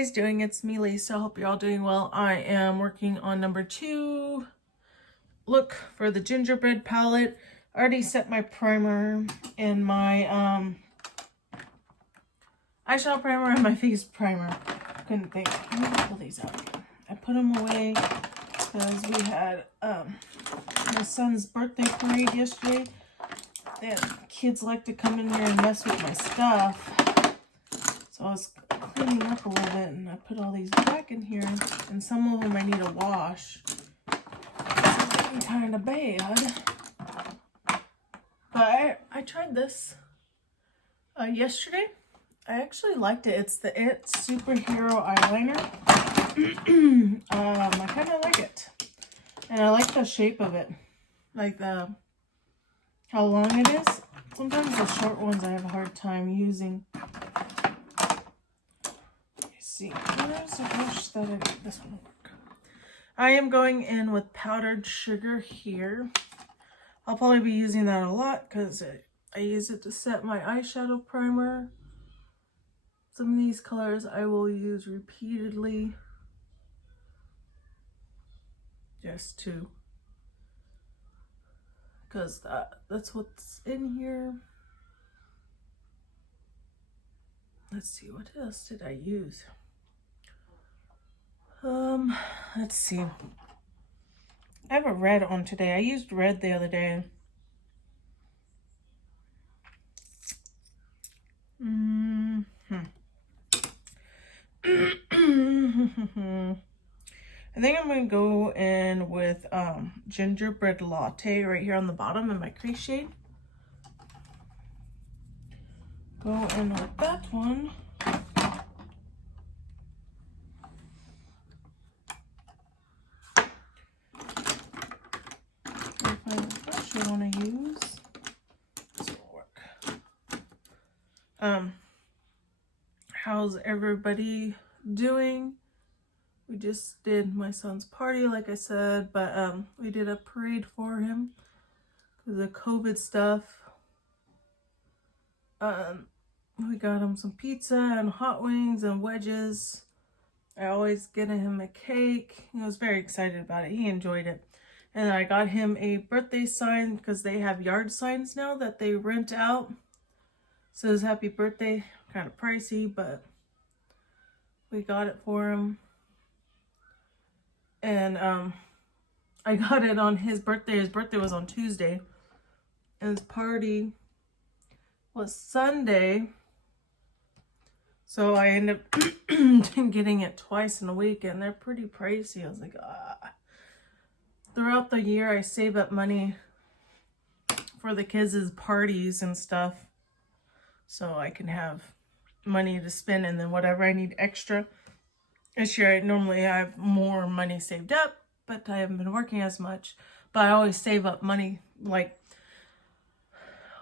guys doing? It's me, Lisa. Hope you're all doing well. I am working on number 2 look for the Gingerbread palette. I already set my primer and my eyeshadow primer and my face primer. Couldn't think. Let me pull these out again. I put them away because we had my son's birthday parade yesterday. And kids like to come in here and mess with my stuff. So I was cleaning up a little bit and I put all these back in here, and some of them I need to wash. It's getting kind of bad. But I tried this yesterday. I actually liked it. It's the It Superhero Eyeliner. I kind of like it. And I like the shape of it. Like how long it is. Sometimes the short ones I have a hard time using. See, where's the brush that this one will work. I am going in with powdered sugar here. I'll probably be using that a lot because I use it to set my eyeshadow primer. Some of these colors I will use repeatedly just to, because that's what's in here. Let's see, what else did I use? Let's see. I have a red on today. I used red the other day. I think I'm going to go in with Gingerbread Latte right here on the bottom in my crease shade. Go in with that one. Find the brush I want to use. This will work. How's everybody doing? We just did my son's party, like I said, but we did a parade for him because of COVID stuff. We got him some pizza and hot wings and wedges. I always get him a cake. He was very excited about it. He enjoyed it. And I got him a birthday sign because they have yard signs now that they rent out. Says happy birthday. Kind of pricey, but we got it for him. And I got it on his birthday. His birthday was on Tuesday. And his party was Sunday. So I ended up getting it twice in a week, and they're pretty pricey. I was like, Throughout the year, I save up money for the kids' parties and stuff, so I can have money to spend, and then whatever I need extra. This year, I normally have more money saved up, but I haven't been working as much. But I always save up money. Like,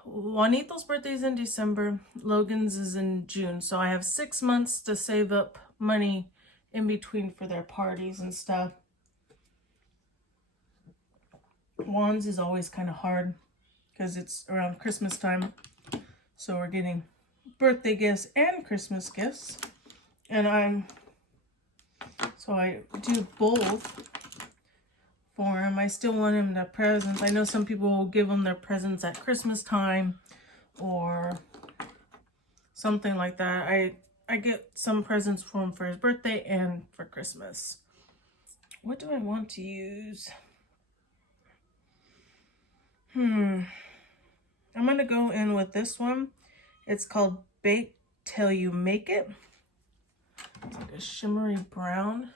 Juanito's birthday is in December, Logan's is in June, so I have 6 months to save up money in between for their parties and stuff. Juan's is always kind of hard because it's around Christmas time, so we're getting birthday gifts and Christmas gifts, and I do both for him. I still want him the presents. I know some people will give them their presents at Christmas time or something like that. I get some presents for him for his birthday and for Christmas. What do I want to use? I'm going to go in with this one. It's called Bake Till You Make It. It's like a shimmery brown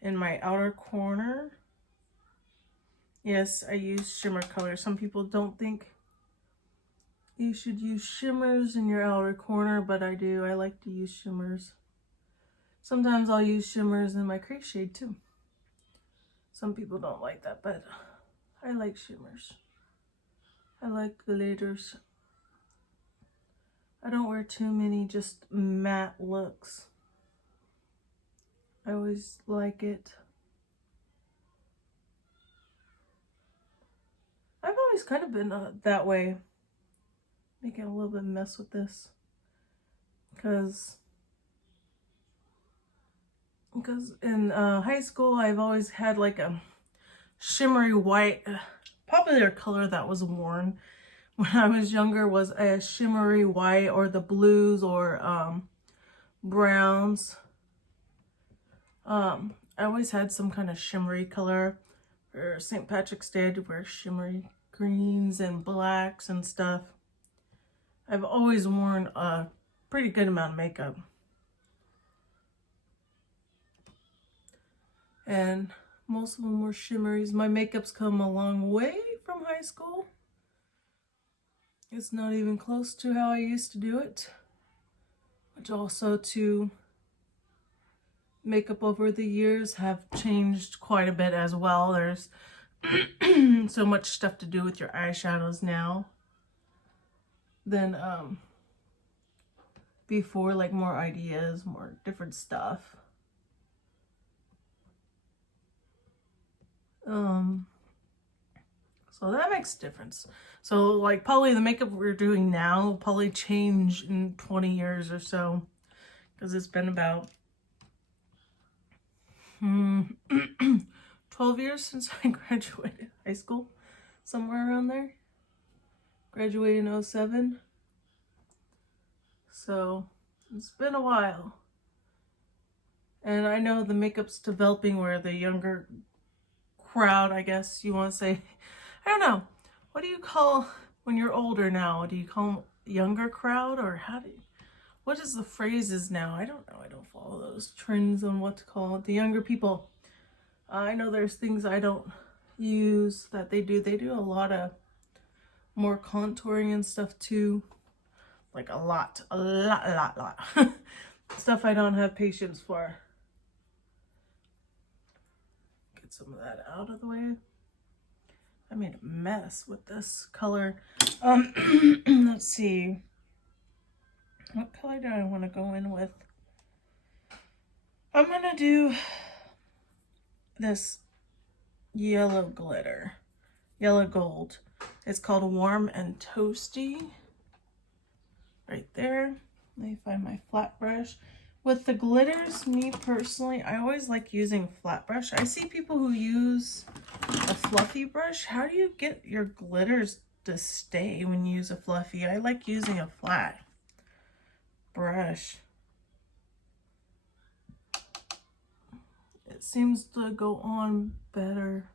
in my outer corner. Yes, I use shimmer color. Some people don't think you should use shimmers in your outer corner, but I do. I like to use shimmers. Sometimes I'll use shimmers in my crease shade too. Some people don't like that, but I like shimmers. I like glitters. I don't wear too many just matte looks. I always like it. I've always kind of been that way. Making a little bit of mess with this because because in high school I've always had like a shimmery white. Popular color that was worn when I was younger was a shimmery white, or the blues, or browns. I always had some kind of shimmery color. For St. Patrick's Day, to wear shimmery greens and blacks and stuff. I've always worn a pretty good amount of makeup. And most of them were shimmeries. My makeup's come a long way from high school. It's not even close to how I used to do it. Which also to makeup over the years have changed quite a bit as well. There's so much stuff to do with your eyeshadows now than before, like more ideas, more different stuff. So that makes a difference. So like probably the makeup we're doing now will probably change in 20 years or so, because it's been about 12 years since I graduated high school, somewhere around there. Graduated in 07. So it's been a while. And I know the makeup's developing where the younger crowd, I guess you want to say, I don't know, what do you call when you're older now? Do you call them younger crowd, or how do you, what is the phrases now? I don't know. I don't follow those trends on what to call it. The younger people. I know there's things I don't use that they do. They do a lot of more contouring and stuff too. Like a lot. Stuff I don't have patience for. Get some of that out of the way. I made a mess with this color. Let's see. What color do I want to go in with? I'm going to do this yellow glitter. Yellow gold. It's called Warm and Toasty. Right there. Let me find my flat brush. With the glitters, me personally, I always like using flat brush. I see people who use a fluffy brush. How do you get your glitters to stay when you use a fluffy? I like using a flat brush. It seems to go on better.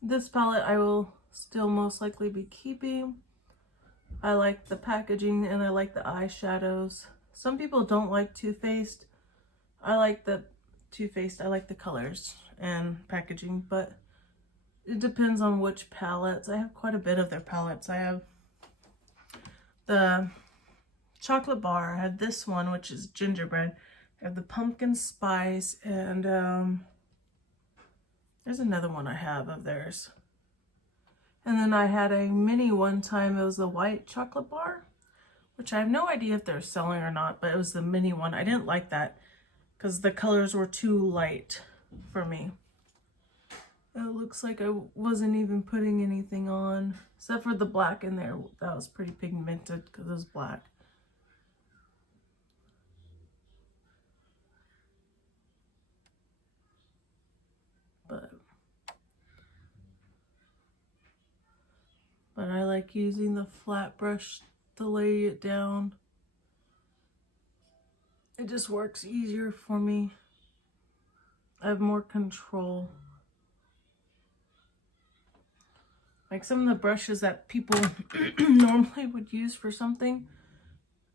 This palette I will still most likely be keeping. I like the packaging and I like the eyeshadows. Some people don't like Too Faced. I like the Too Faced. I like the colors and packaging, but it depends on which palettes. I have quite a bit of their palettes. I have the chocolate bar. I have this one, which is gingerbread. I have the pumpkin spice, and there's another one I have of theirs. And then I had a mini one time. It was the white chocolate bar, which I have no idea if they're selling or not, but it was the mini one. I didn't like that because the colors were too light for me. It looks like I wasn't even putting anything on, except for the black in there. That was pretty pigmented because it was black. But I like using the flat brush to lay it down. It just works easier for me. I have more control. Like some of the brushes that people normally would use for something,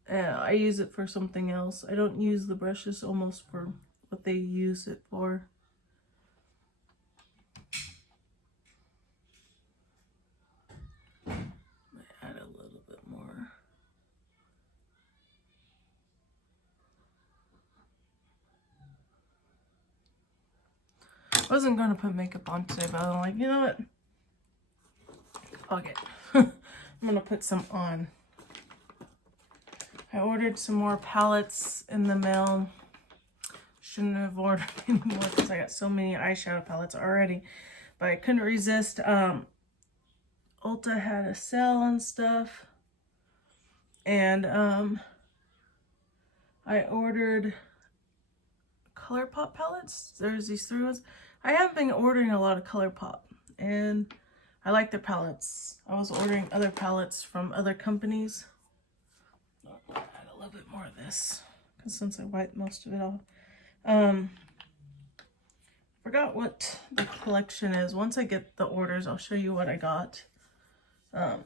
I use it for something else. I don't use the brushes almost for what they use it for. Add a little bit more. I wasn't going to put makeup on today, but I'm like, you know what? Okay. I'm going to put some on. I ordered some more palettes in the mail. Shouldn't have ordered any more because I got so many eyeshadow palettes already. But I couldn't resist. Ulta had a sale and stuff. And I ordered Colourpop palettes. There's these 3 ones. I have been ordering a lot of Colourpop, and I like their palettes. I was ordering other palettes from other companies. I'll add a little bit more of this, because since I wiped most of it off. Forgot what the collection is. Once I get the orders, I'll show you what I got. There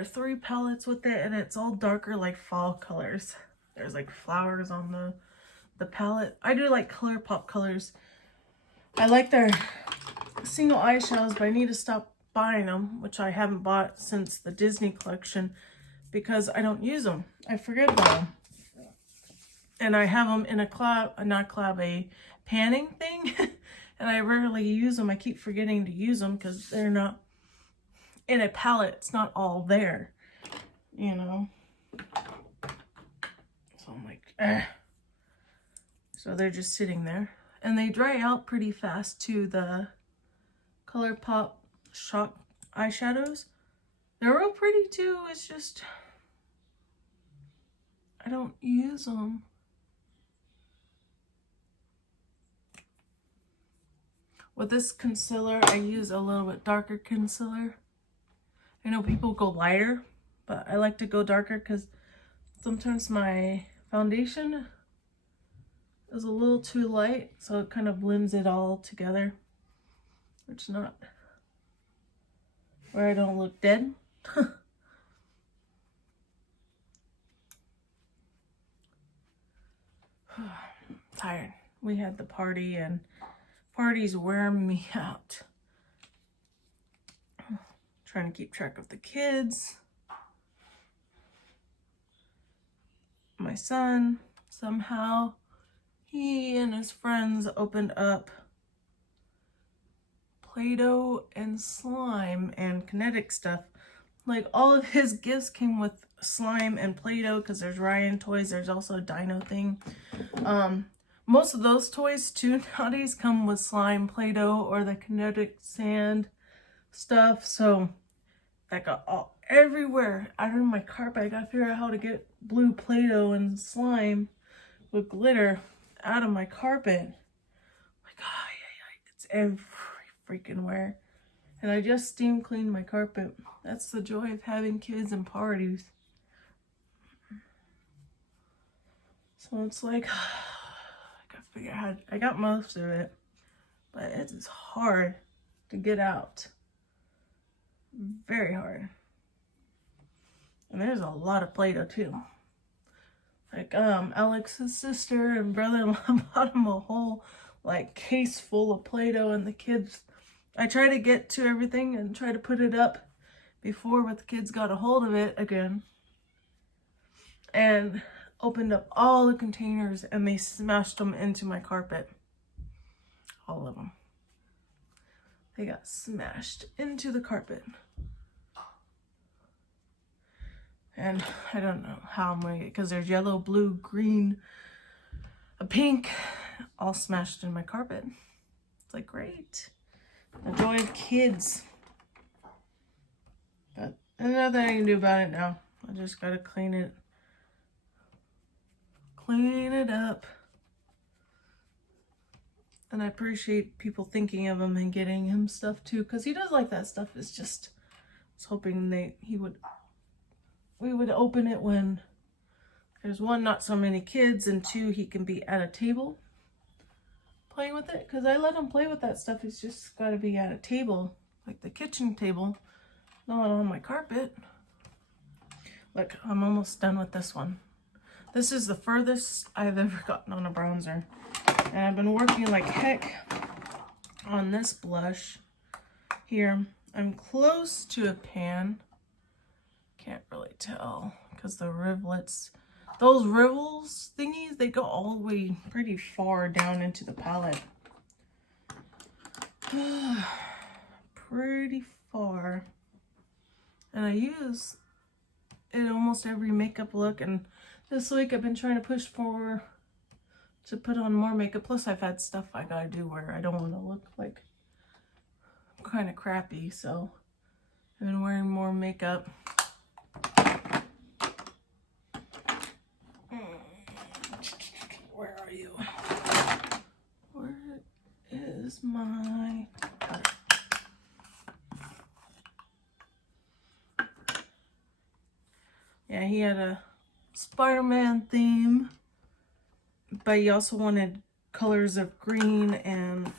are 3 palettes with it, and it's all darker, like fall colors. There's like flowers on the palette. I do like Colourpop colors. I like their single eyeshadows, but I need to stop buying them, which I haven't bought since the Disney collection because I don't use them. I forget about them. And I have them in a a panning thing, and I rarely use them. I keep forgetting to use them because they're not in a palette. It's not all there, you know. So I'm like, eh. So they're just sitting there. And they dry out pretty fast too, the Colourpop Shock eyeshadows. They're real pretty too, it's just, I don't use them. With this concealer, I use a little bit darker concealer. I know people go lighter, but I like to go darker because sometimes my foundation is a little too light, so it kind of blends it all together, which is not where I don't look dead. Tired. We had the party, and party's wearing me out. Trying to keep track of the kids. My son, somehow, he and his friends opened up Play-Doh and slime and kinetic stuff. Like, all of his gifts came with slime and Play-Doh because there's Ryan toys. There's also a dino thing. Most of those toys too nowadays come with slime, Play-Doh, or the kinetic sand stuff. So that got all everywhere out of my carpet. I gotta figure out how to get blue Play-Doh and slime with glitter out of my carpet. Like, it's every freaking where. And I just steam cleaned my carpet. That's the joy of having kids and parties. So it's like, I gotta figure out how I got most of it, but it is hard to get out. Very hard. And there's a lot of Play-Doh too. Like Alex's sister and brother-in-law bought him a whole like case full of Play-Doh, and the kids, I try to get to everything and try to put it up before, but the kids got a hold of it again and opened up all the containers, and they smashed them into my carpet. All of them. They got smashed into the carpet. And I don't know how I'm gonna get, because there's yellow, blue, green, a pink, all smashed in my carpet. It's like, great. The joy of kids. But there's nothing I can do about it now. I just gotta clean it up. And I appreciate people thinking of him and getting him stuff too, because he does like that stuff. It's just, I was hoping we would open it when there's 1, not so many kids, and 2, he can be at a table playing with it, because I let him play with that stuff. He's just got to be at a table, like the kitchen table, not on my carpet. Look, I'm almost done with this one. This is the furthest I've ever gotten on a bronzer, and I've been working like heck on this blush here. I'm close to a pan. Can't really tell because the rivulets, those rivels thingies, they go all the way pretty far down into the palette. Pretty far. And I use it in almost every makeup look, and this week I've been trying to push for to put on more makeup. Plus I've had stuff I gotta do where I don't want to look like kind of crappy, so I've been wearing more makeup. is my color. Yeah, he had a Spider-Man theme, but he also wanted colors of green and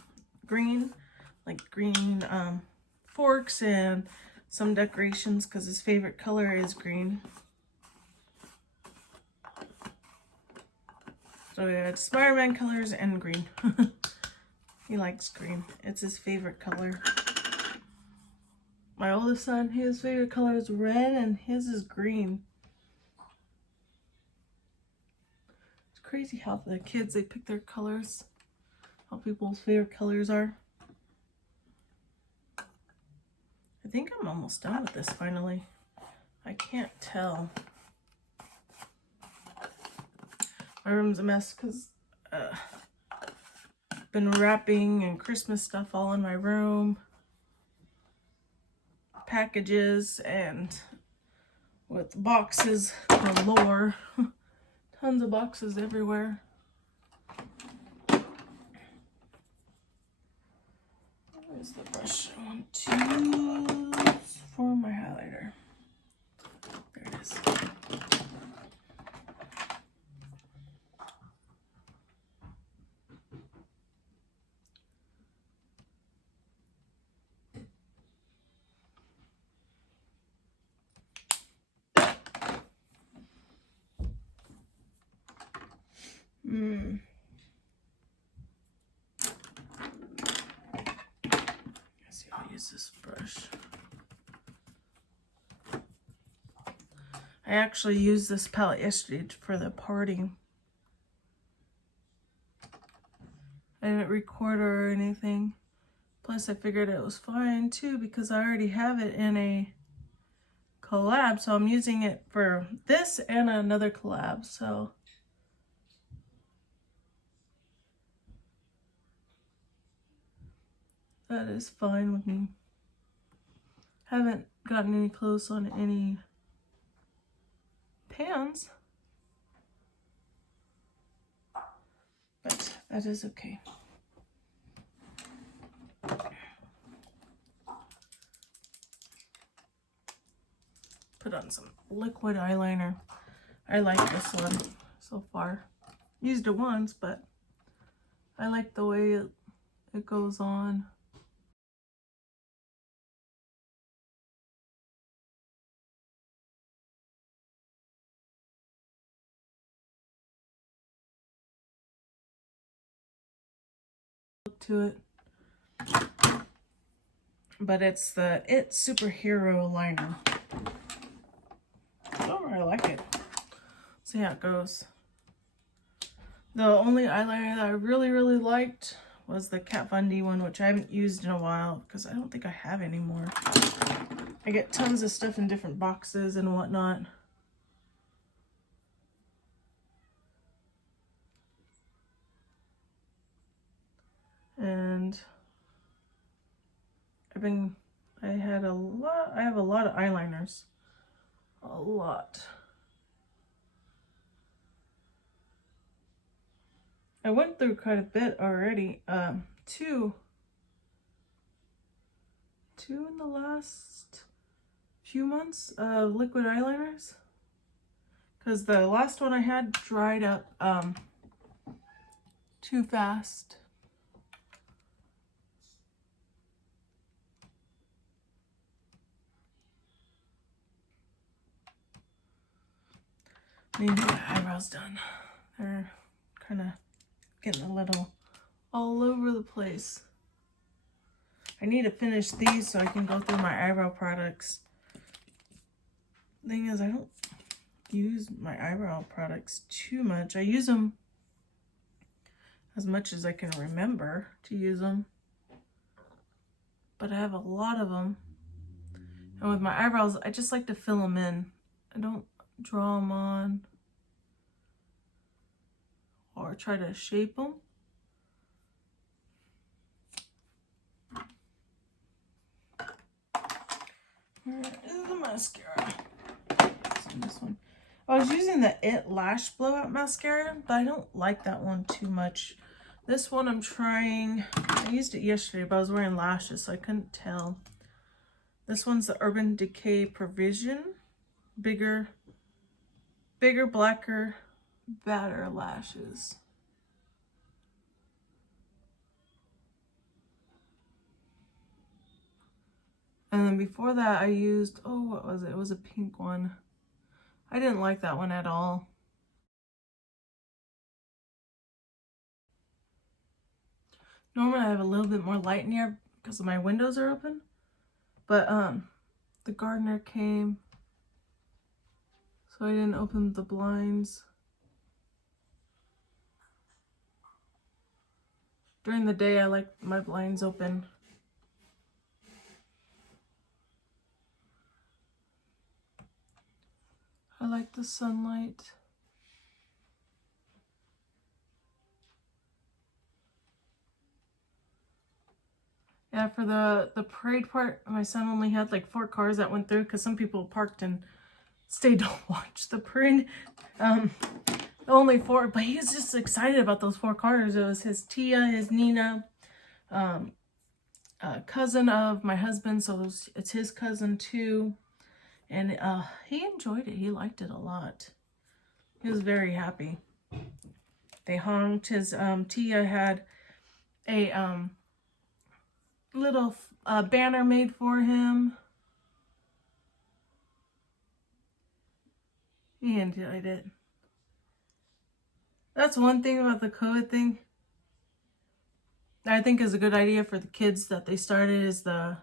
green, like green forks and some decorations because his favorite color is green. So we had Spider-Man colors and green. He likes green. It's his favorite color. My oldest son, his favorite color is red and his is green. It's crazy how the kids, they pick their colors, how people's favorite colors are. I think I'm almost done with this finally. I can't tell. My room's a mess because I've been wrapping and Christmas stuff all in my room. Packages and with boxes galore. Tons of boxes everywhere. Where's the brush I want to use for my highlighter? There it is. Let's see if I use this brush. I actually used this palette yesterday for the party. I didn't record or anything. Plus I figured it was fine too because I already have it in a collab. So I'm using it for this and another collab. So that is fine with me. Haven't gotten any close on any pans, but that is okay. Put on some liquid eyeliner. I like this one so far. Used it once, but I like the way it goes on. To it, but it's the It Superhero liner. Oh, I like it. See how it goes. The only eyeliner that I really liked was the Kat Von D one, which I haven't used in a while because I don't think I have anymore. I get tons of stuff in different boxes and whatnot. And I have a lot of eyeliners. A lot. I went through quite a bit already. Two in the last few months of liquid eyeliners. Because the last one I had dried up too fast. Need my eyebrows done. They're kind of getting a little all over the place. I need to finish these so I can go through my eyebrow products. Thing is, I don't use my eyebrow products too much. I use them as much as I can remember to use them. But I have a lot of them. And with my eyebrows, I just like to fill them in. I don't draw them on or try to shape them. Where is the mascara? This one. I was using the It Lash Blowout Mascara, but I don't like that one too much. This one I'm trying, I I used it yesterday, but I was wearing lashes, so I couldn't tell. This one's the Urban Decay Provision. Bigger, blacker, badder lashes. And then before that I used, oh, what was it? It was a pink one. I didn't like that one at all. Normally I have a little bit more light in here because my windows are open. But the gardener came, so I didn't open the blinds. During the day I like my blinds open. I like the sunlight. Yeah, for the parade part, my son only had like 4 cars that went through because some people parked and stayed to watch the parade. Only 4, but he was just excited about those 4 cars. It was his Tia, his Nina, cousin of my husband, so it's his cousin too. And he enjoyed it. He liked it a lot. He was very happy. They honked. His Tia had a little banner made for him. He enjoyed it. That's one thing about the COVID thing I think is a good idea for the kids that they started, is the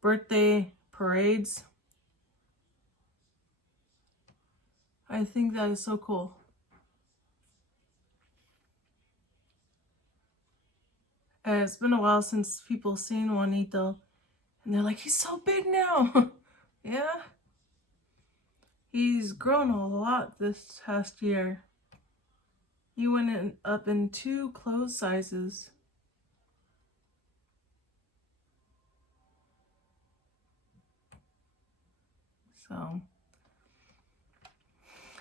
birthday parades. I think that is so cool. And it's been a while since people seen Juanito, and they're like, he's so big now. Yeah. He's grown a lot this past year. He went up in 2 clothes sizes. So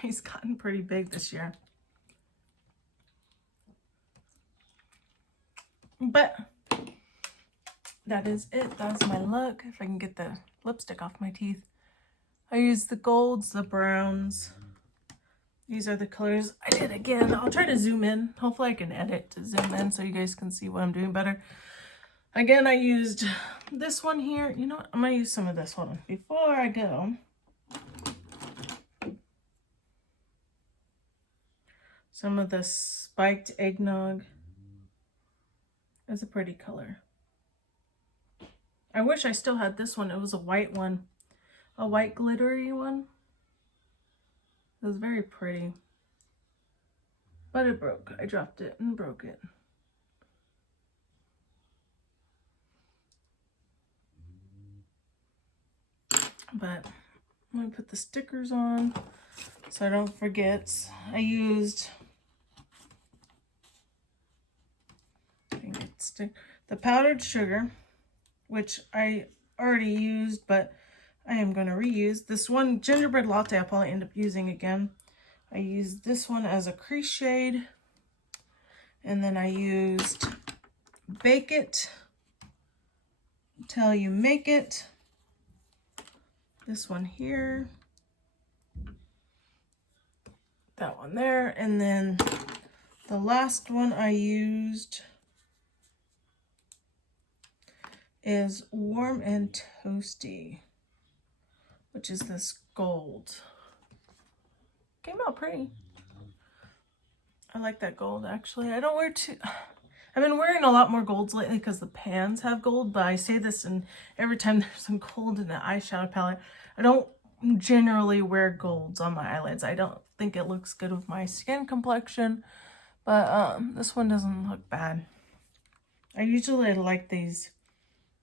he's gotten pretty big this year. But that is it. That's my look. If I can get the lipstick off my teeth. I used the golds, the browns. These are the colors I did again. I'll try to zoom in. Hopefully I can edit to zoom in so you guys can see what I'm doing better. Again, I used this one here. You know what? I'm going to use some of this one. Before I go, some of the spiked eggnog. It's a pretty color. I wish I still had this one. It was a white one. A white glittery one. It was very pretty. But it broke. I dropped it and broke it. But I'm going to put the stickers on so I don't forget. I used the powdered sugar, which I already used, but I am going to reuse. This one gingerbread latte I'll probably end up using again. I used this one as a crease shade. And then I used Bake It Till You Make It. This one here. That one there. And then the last one I used is Warm and Toasty, which is this gold. Came out pretty. I like that gold, actually. I don't wear too... I've been wearing a lot more golds lately because the pans have gold, but I say this and every time there's some gold in the eyeshadow palette. I don't generally wear golds on my eyelids. I don't think it looks good with my skin complexion, but this one doesn't look bad. I usually like these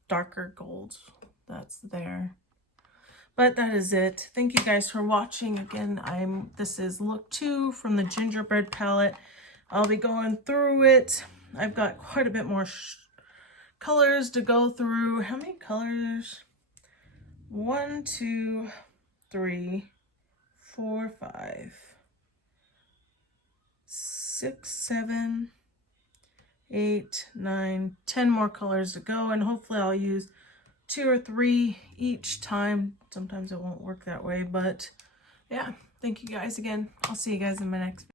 darker golds that's there. But that is it. Thank you guys for watching. Again, this is look 2 from the Gingerbread palette. I'll be going through it. I've got quite a bit more colors to go through. How many colors? 1, 2, 3, 4, 5, 6, 7, 8, 9, 10 more colors to go, and hopefully I'll use 2 or 3 each time. Sometimes it won't work that way, but yeah, thank you guys again. I'll see you guys in my next video.